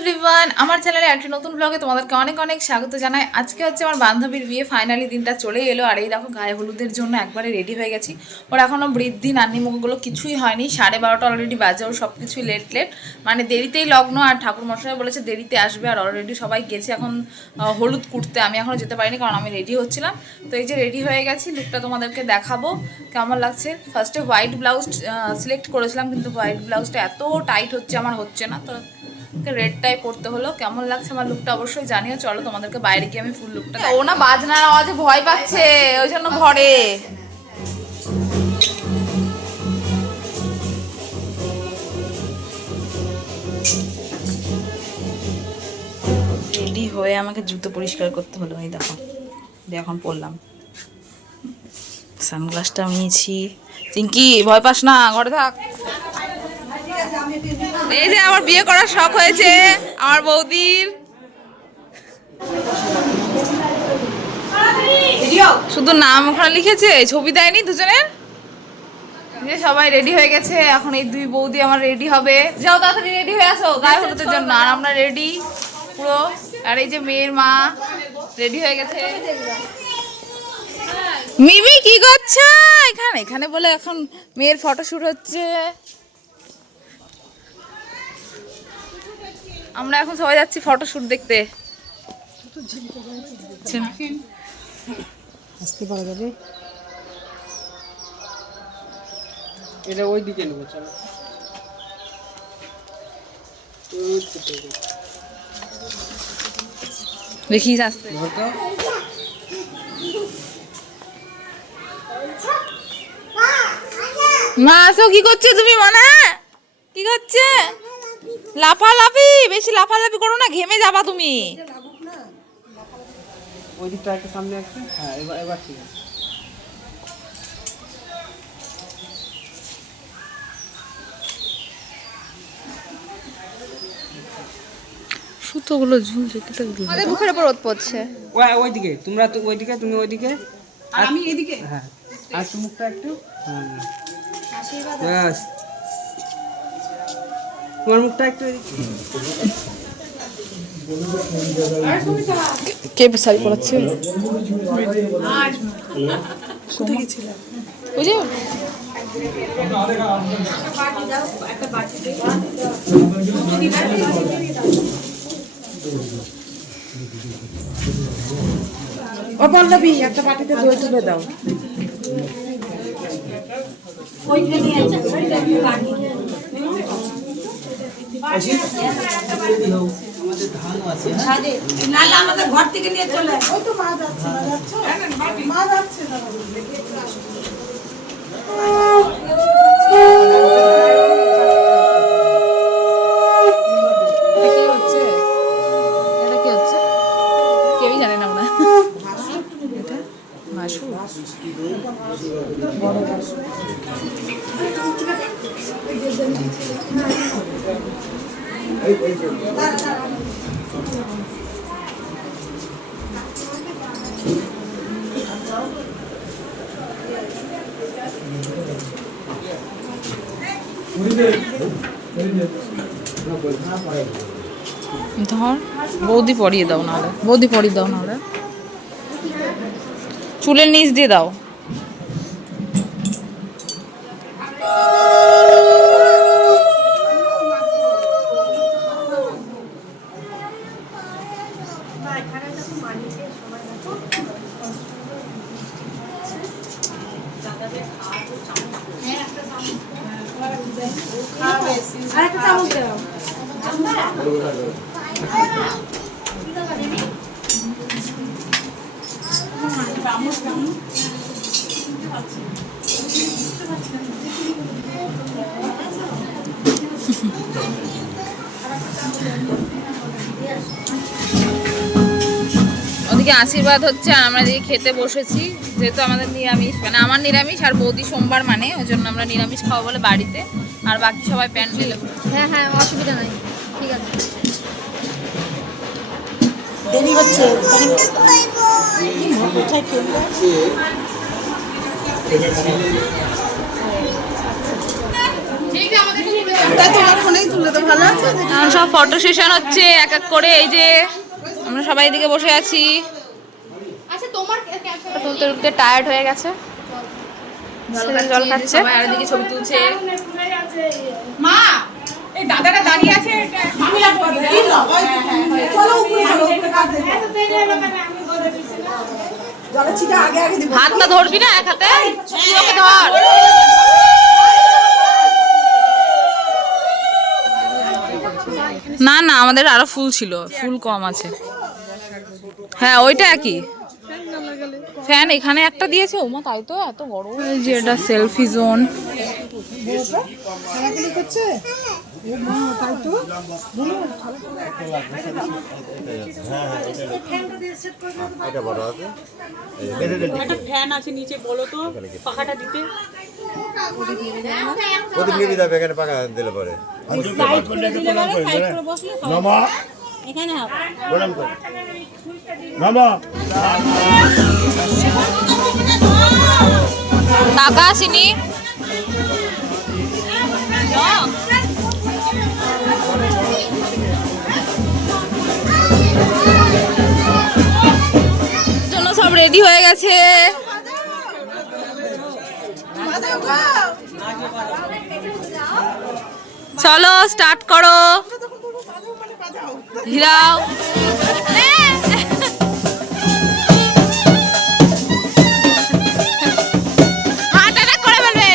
Everyone, আমার চ্যানেলে একটা নতুন ব্লগে তোমাদেরকে অনেক অনেক স্বাগত জানাই। আজকে হচ্ছে আমার বান্ধবীর বিয়ে, ফাইনালি দিনটা চলে এলো। আর এই দেখো গায়ে হলুদের জন্য একবারে রেডি হয়ে গেছি। ওর এখনও বৃদ্ধি নান্নিমুখগুলো কিছুই হয়নি, 12:30 অলরেডি বাজে। ওর সব কিছুই লেট মানে দেরিতেই লগ্ন। আর ঠাকুর মশাই বলেছে দেরিতে আসবে। আর অলরেডি সবাই গেছে এখন হলুদ কুড়তে। আমি এখনও যেতে পারিনি কারণ আমি রেডি হচ্ছিলাম। তো এই যে রেডি হয়ে গেছি, লুকটা তোমাদেরকে দেখাবো কেমন লাগছে। ফার্স্টে হোয়াইট ব্লাউজ সিলেক্ট করেছিলাম, কিন্তু হোয়াইট ব্লাউজটা এত টাইট হচ্ছে, আমার হচ্ছে না। তো রেডটাই পরতে হলো। কেমন লাগছে আমার লুকটা অবশ্যই জানিও। চলো তোমাদেরকে বাইরে গিয়ে আমি ফুল লুকটা। ও না বাজনার আওয়াজে ভয় পাচ্ছে, ওই জন্য ঘরে। রেডি হয়ে আমাকে জুতো পরিষ্কার করতে হলো। এই দেখো এখন পরলাম, সানগ্লাসটা নিয়েছি। চিঙ্কি ভয় পাস না, ঘরে থাক। এই যে আমার বিয়ে করার শখ হয়েছে আমার বৌদির। শুধু নাম ওখানে লিখেছে, ছবি দেয়নি দুজনের। যে সবাই রেডি হয়ে গেছে, এখন এই দুই বৌদি আমার রেডি হবে। যাও তাড়াতাড়ি রেডি হয়ে আসো গায়ে হলুদের জন্য। আর আমরা রেডি পুরো। আর এই যে মেয়ের মা রেডি হয়ে গেছে। মিমি কি করছে এখানে? এখানে বলে এখন মেয়ের ফটোশুট হচ্ছে। আমরা এখন সবাই যাচ্ছি ফটোশুট দেখতে। আসতে পারা যাবে, এটা ওই দিকে নেবো। চলো দেখিস আসতে। মা আসো, কি করছো তুমি? মনে কি করছে? লাফালাফি, বেশি লাফালাফি করো না, ঘেমে যাবা তুমি। ওই দিকটা একটা সামনে আসছে। হ্যাঁ, এবার ঠিক আছে। সুতোগুলো ঝুলছে, কেটে দিল। আমাদের মুখের উপর রোদ পড়ছে। ওইদিকে তোমরা তো ওইদিকে, তুমি ওইদিকে আর আমি এদিকে। হ্যাঁ, আর তো মুখটা একটু। হ্যাঁ, তোমার মুখটা একটু এদিকে। কে শাড়ি পরাচ্ছে? ওই যে ও পল্লবী, একটা বাটিতে দই তুলে দাও। আমাদের ঘর থেকে নিয়ে চলে ওই তো মা যাচ্ছে, মা যাচ্ছে। কেউই জানে না ওরা। মাসু বড় মাসু। ধর বৌদি পরিয়ে দাও, নাহলে বৌদি পরিয়ে দাও, নাহলে চুলের নিচ দিয়ে দাও। আরেকটা চামচ দাও। ওদিকে আশীর্বাদ হচ্ছে আর আমরা এদিকে খেতে বসেছি। যেহেতু আমাদের নিরামিষ, মানে আমার নিরামিষ আর বৌদি সোমবার, মানে ওই জন্য আমরা নিরামিষ খাওয়া বলে বাড়িতে। আর বাকি সবাই প্যান্ডেলে। হ্যাঁ হ্যাঁ, অসুবিধা নাই, ঠিক আছে। দেরি হচ্ছে। ঠিক আছে, আমাদের এখন সব ফটো সেশন হচ্ছে এক এক করে। এই যে আমরা সবাই এদিকে বসে আছি। তুলতে তুলতে টায়ার্ড হয়ে গেছে, জল খাচ্ছে। আর এদিকে ছবি তুলছে। মা এই দাদাটা দাঁড়িয়ে আছে, চলো উপরে চলো, উপরে কাজ দেখো। জলে ছিটা আগে আগে দিব। হাতটা ধরবি না এক হাতে, তুই ওকে ধর। না না, আমাদের আরো ফুল ছিল, ফুল কম আছে। হ্যাঁ ওইটা একই ফ্যান এখানে একটা দিয়েছে। ওমা তাই তো, এত গরম। এই যে এটা সেলফি জোন। একটা ফ্যান আছে নিচে, বলো তো পাখাটা দিতে। প্রদীপ নিবি যাবে এখানে পাকা দিলে পরে এখানে হবে। টাকা আসেনি। জন্য সব রেডি হয়ে গেছে। চলো স্টার্ট করো। হিরাও হার্ট অ্যাটাক করে ফেলবে।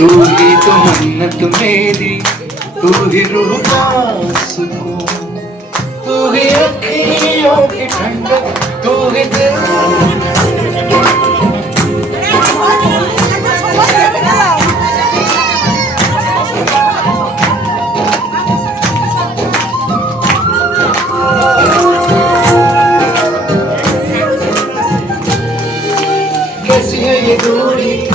तू ही तो मन्नत मेरी, तू ही रूह का सुकून, तू ही अखियों की ठंडक, तू ही दिल। कैसी है ये दूरी